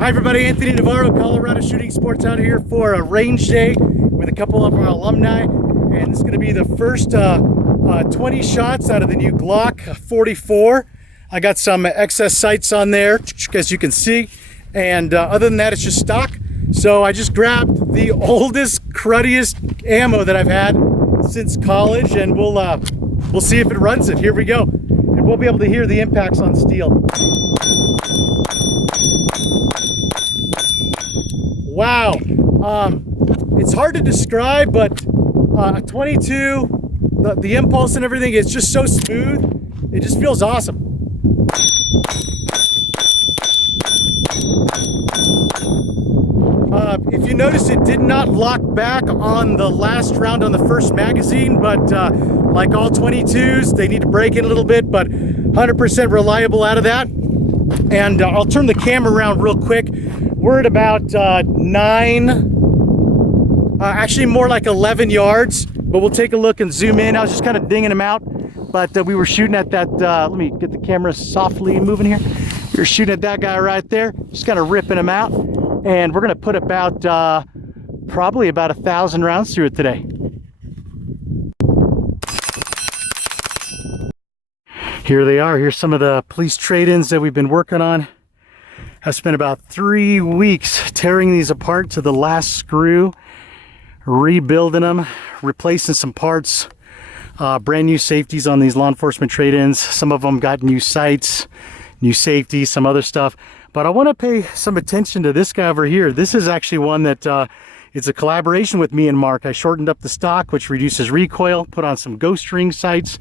Hi everybody, Anthony Navarro, Colorado Shooting Sports out here for a range day with a couple of our alumni, and this is going to be the first 20 shots out of the new Glock 44. I got some excess sights on there, as you can see, and other than that, it's just stock. So I just grabbed the oldest, cruddiest ammo that I've had since college, and we'll see if it runs it. Here we go, and we'll be able to hear the impacts on steel. Wow, it's hard to describe, but a 22, the impulse and everything, it's just so smooth. It just feels awesome. If you notice, it did not lock back on the last round on the first magazine, but like all 22s, they need to break in a little bit, but 100% reliable out of that. And I'll turn the camera around real quick. We're at about 9, actually more like 11 yards, but we'll take a look and zoom in. I was just kind of dinging them out, but we were shooting at that, let me get the camera softly moving here. We were shooting at that guy right there, just kind of ripping him out. And we're gonna put about, probably about 1,000 rounds through it today. Here they are. Here's some of the police trade-ins that we've been working on. I've spent about 3 weeks tearing these apart to the last screw, rebuilding them, replacing some parts, brand new safeties on these law enforcement trade-ins. Some of them got new sights, new safety, some other stuff. But I want to pay some attention to this guy over here. This is actually one that it's a collaboration with me and Mark. I shortened up the stock, which reduces recoil, put on some ghost ring sights.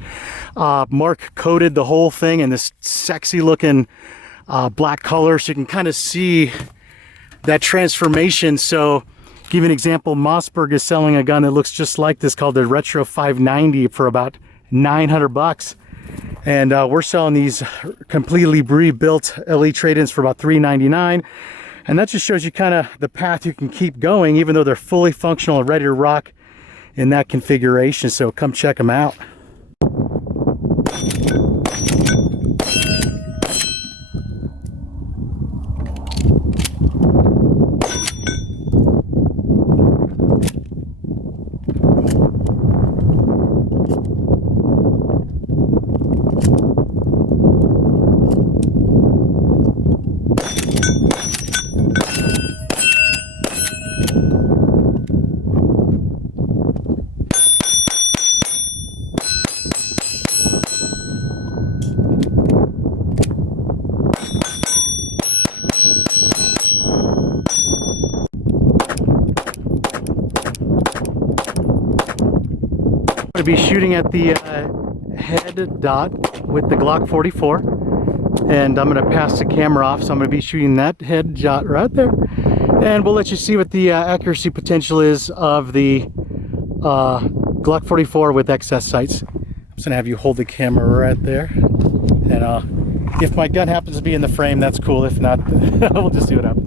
Mark coated the whole thing in this sexy looking black color, so you can kind of see that transformation. So give you an example, Mossberg is selling a gun that looks just like this called the Retro 590 for about 900 bucks. And we're selling these completely rebuilt LE trade-ins for about $399. And that just shows you kind of the path you can keep going, even though they're fully functional and ready to rock in that configuration. So come check them out. I'm going to be shooting at the head dot with the Glock 44, and I'm going to pass the camera off, so I'm going to be shooting that head dot right there, and we'll let you see what the accuracy potential is of the Glock 44 with excess sights. I'm just going to have you hold the camera right there, and if my gun happens to be in the frame, that's cool. If not, we'll just see what happens.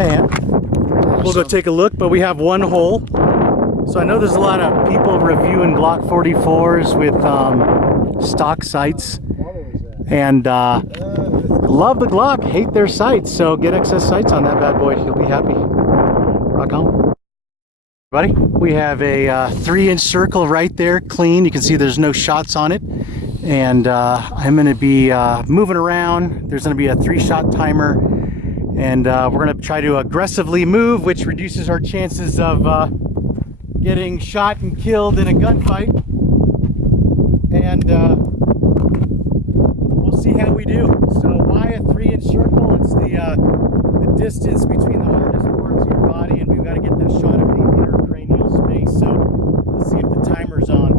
And we'll go take a look, but we have one hole. So I know there's a lot of people reviewing Glock 44s with stock sights, and love the Glock, hate their sights. So get excess sights on that bad boy, you'll be happy. Rock on. Buddy, we have a 3-inch circle right there, clean. You can see there's no shots on it. And I'm gonna be moving around. There's gonna be a 3-shot timer. And we're going to try to aggressively move, which reduces our chances of getting shot and killed in a gunfight. And we'll see how we do. So why a 3-inch circle? It's the distance between the hardest parts of your body, and we've got to get that shot of the intercranial space. So let's see if the timer's on.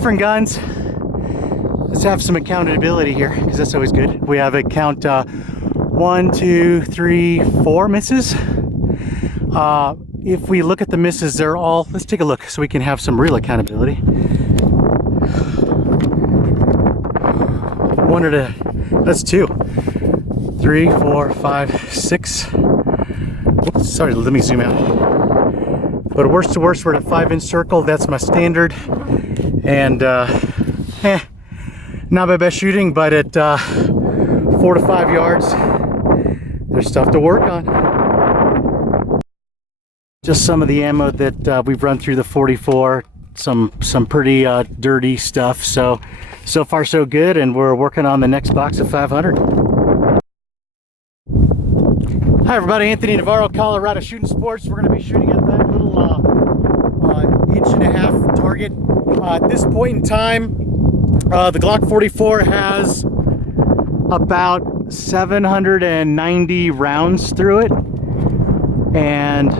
different guns. Let's have some accountability here, because that's always good. We have a count 1, 2, 3, 4 misses. If we look at the misses, they're all, let's take a look so we can have some real accountability. One at a, that's 2, 3, 4, 5, 6. Oops, sorry, let me zoom out. But worst to worst, we're at a 5-inch circle. That's my standard. And not my best shooting, but at 4 to 5 yards, there's stuff to work on. Just some of the ammo that we've run through the 44, some pretty dirty stuff. So far so good, and we're working on the next box of 500. Hi everybody, Anthony Navarro, Colorado Shooting Sports. We're going to be shooting at that little 1.5-inch target. At this point in time, the Glock 44 has about 790 rounds through it, and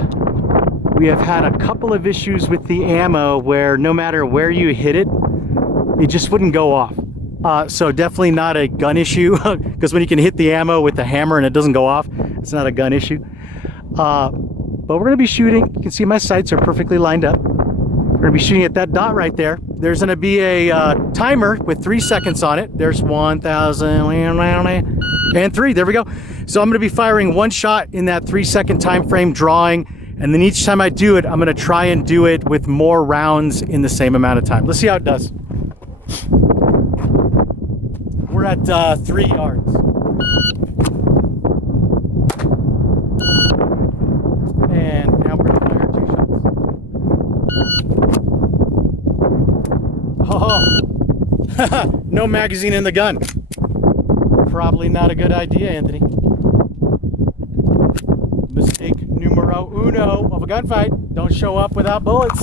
we have had a couple of issues with the ammo where no matter where you hit it, it just wouldn't go off. So definitely not a gun issue, because when you can hit the ammo with the hammer and it doesn't go off, it's not a gun issue. But we're going to be shooting. You can see my sights are perfectly lined up. We're going to be shooting at that dot right there. There's going to be a timer with 3 seconds on it. There's 1,000 and 3. There we go. So I'm going to be firing one shot in that 3-second time frame, drawing, and then each time I do it, I'm going to try and do it with more rounds in the same amount of time. Let's see how it does. We're at 3 yards. And now we're going to fire 2 shots. Oh, no magazine in the gun. Probably not a good idea, Anthony. Mistake numero uno of a gunfight. Don't show up without bullets.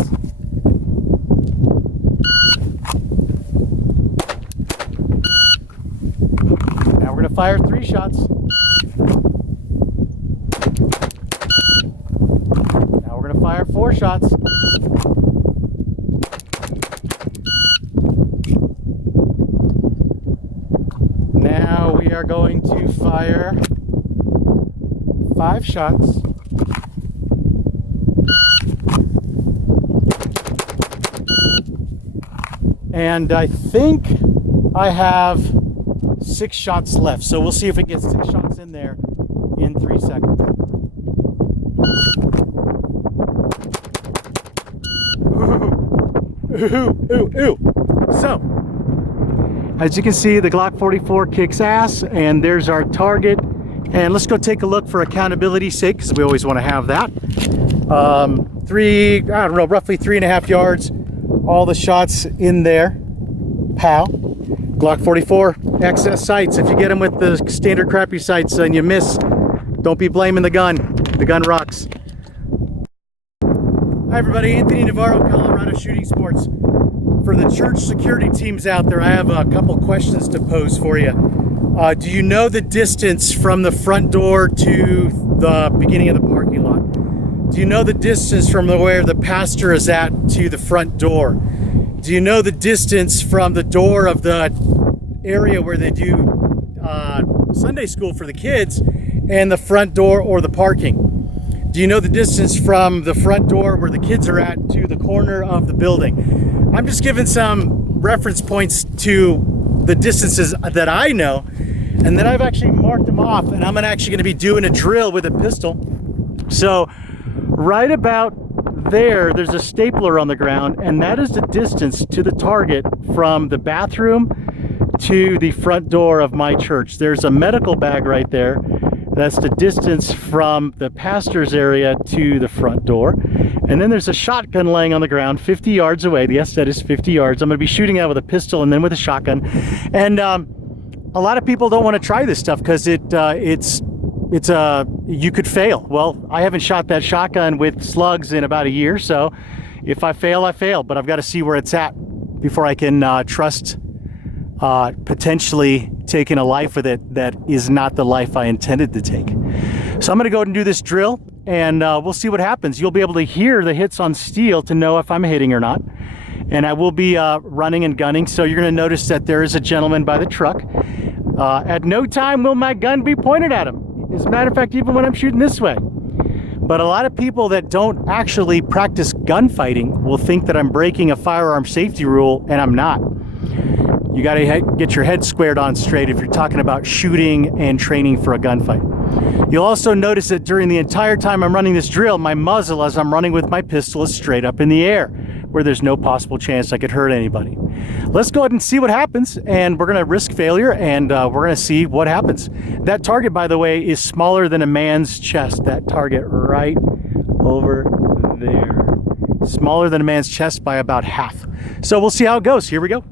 Now we're going to fire 3 shots. Now we're going to fire 4 shots. Now we are going to fire 5 shots. And I think I have 6 shots left. So we'll see if it gets 6 shots in there in 3 seconds. Ooh. So, as you can see, the Glock 44 kicks ass, and there's our target. And let's go take a look for accountability's sake, because we always want to have that. Roughly 3.5 yards. All the shots in there. Pow. Glock 44 XS sights. If you get them with the standard crappy sights and you miss, don't be blaming the gun. The gun rocks. Hi everybody, Anthony Navarro, Colorado Shooting Sports. For the church security teams out there, I have a couple questions to pose for you. Do you know the distance from the front door to the beginning of the parking lot? Do you know the distance from where the pastor is at to the front door? Do you know the distance from the door of the area where they do Sunday school for the kids and the front door or the parking? Do you know the distance from the front door where the kids are at to the corner of the building? I'm just giving some reference points to the distances that I know, and then I've actually marked them off, and I'm actually going to be doing a drill with a pistol. So right about there's a stapler on the ground, and that is the distance to the target from the bathroom to the front door of my church. There's a medical bag right there. That's the distance from the pastor's area to the front door. And then there's a shotgun laying on the ground 50 yards away. Yes, that is 50 yards. I'm going to be shooting out with a pistol and then with a shotgun. And a lot of people don't want to try this stuff because you could fail. Well, I haven't shot that shotgun with slugs in about a year, so if I fail, I fail. But I've got to see where it's at before I can trust potentially taking a life with it that is not the life I intended to take. So I'm going to go ahead and do this drill, and we'll see what happens. You'll be able to hear the hits on steel to know if I'm hitting or not. and I will be running and gunning. So you're going to notice that there is a gentleman by the truck. At no time will my gun be pointed at him. As a matter of fact, even when I'm shooting this way. But a lot of people that don't actually practice gunfighting will think that I'm breaking a firearm safety rule, and I'm not. You got to get your head squared on straight if you're talking about shooting and training for a gunfight. You'll also notice that during the entire time I'm running this drill, my muzzle as I'm running with my pistol is straight up in the air, where there's no possible chance I could hurt anybody. Let's go ahead and see what happens, and we're going to risk failure, and we're going to see what happens. That target, by the way, is smaller than a man's chest. That target right over there. Smaller than a man's chest by about half. So we'll see how it goes. Here we go.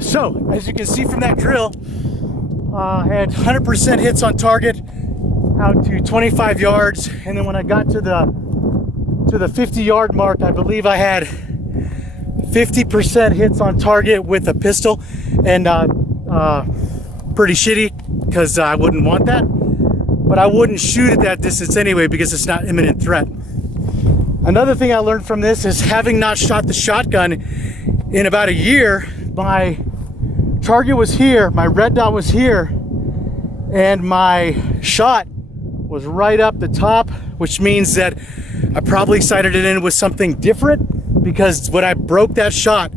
So, as you can see from that drill, I had 100% hits on target out to 25 yards, and then when I got to the 50-yard mark, I believe I had 50% hits on target with a pistol, and pretty shitty because I wouldn't want that, but I wouldn't shoot at that distance anyway because it's not imminent threat. Another thing I learned from this is, having not shot the shotgun in about a year, my target was here, my red dot was here, and my shot was right up the top, which means that I probably sighted it in with something different, because when I broke that shot,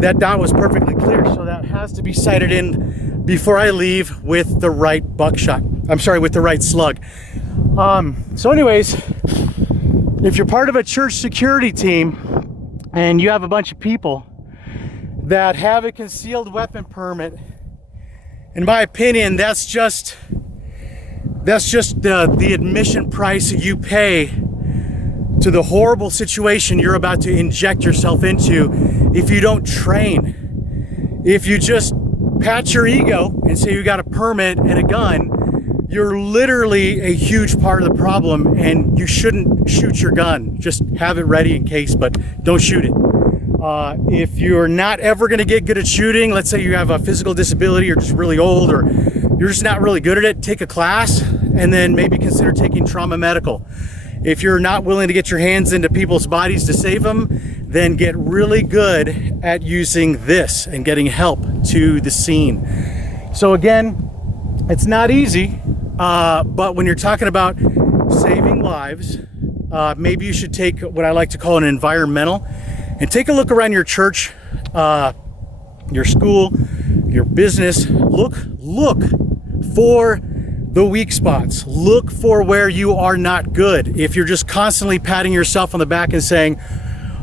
that dot was perfectly clear. So that has to be sighted in before I leave with the right buckshot. I'm sorry, with the right slug. So anyways, if you're part of a church security team and you have a bunch of people that have a concealed weapon permit, in my opinion, that's just the admission price you pay to the horrible situation you're about to inject yourself into if you don't train. If you just pat your ego and say you got a permit and a gun, you're literally a huge part of the problem, and you shouldn't shoot your gun. Just have it ready in case, but don't shoot it. If you're not ever going to get good at shooting, let's say you have a physical disability or just really old, or you're just not really good at it, take a class and then maybe consider taking trauma medical. If you're not willing to get your hands into people's bodies to save them, then get really good at using this and getting help to the scene. So again, it's not easy, but when you're talking about saving lives, maybe you should take what I like to call an environmental, and take a look around your church, your school, your business. Look for the weak spots. Look for where you are not good. If you're just constantly patting yourself on the back and saying,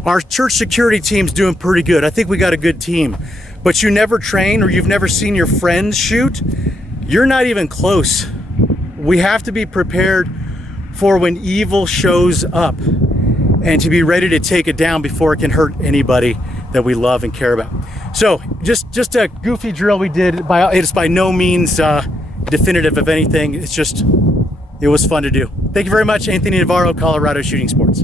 our church security team's doing pretty good, I think we got a good team, but you never train, or you've never seen your friends shoot, you're not even close. We have to be prepared for when evil shows up, and to be ready to take it down before it can hurt anybody that we love and care about. So just a goofy drill we did. It's by no means definitive of anything. It was fun to do. Thank you very much. Anthony Navarro, Colorado Shooting Sports.